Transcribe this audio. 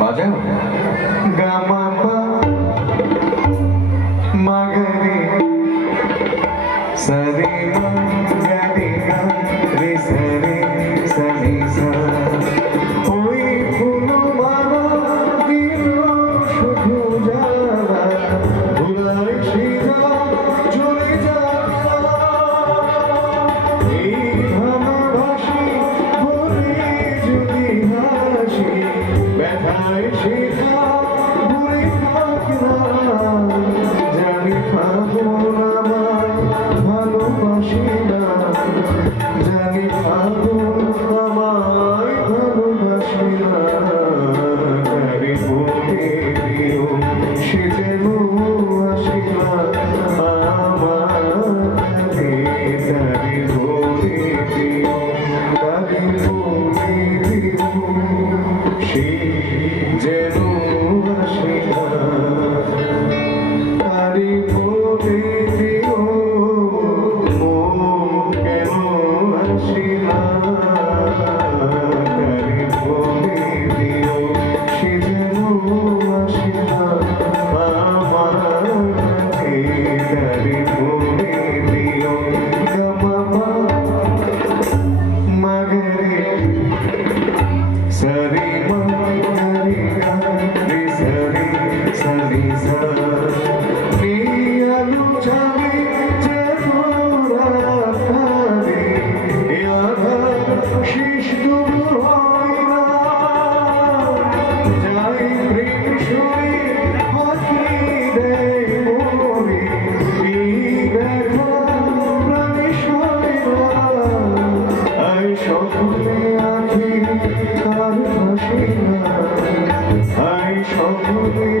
বাজাও গামা পা মাগরে সরে মা গরে গা রে সরে সনি সা ওই ফুল মালা দিল শুধু জ্বালা ভুলাই সিধা চলে যাওয়া এই ভালোবাসি ভরে যদি হাসি ব্যথায় শেখা ভুলে থাকি না জানি ফাগুন আমায় ভালোবাসি না জানি ফাগুন আমায় ভালোবাসি না তারে বলে দিও সে যেন আসি না আমার তারে বলে দিও তারে বলে দিও সে যেন আসে না তারে বলে দিও মন কেন আসে না তারে বলে দিও সে যেন আসে না আমার কাছে তারে বলে দিও গামা মাগরে সরে মা গরে গা রে সরে সনি সা রে আলো চাঁদে যেন রাতে এ আধার শেষ দূর হয় না যাই প্রেম সরে হাতি দেয় মরে এই ব্যথা প্রাণে সরে না আই সকলে আখি তার ভাসে না আই সকলে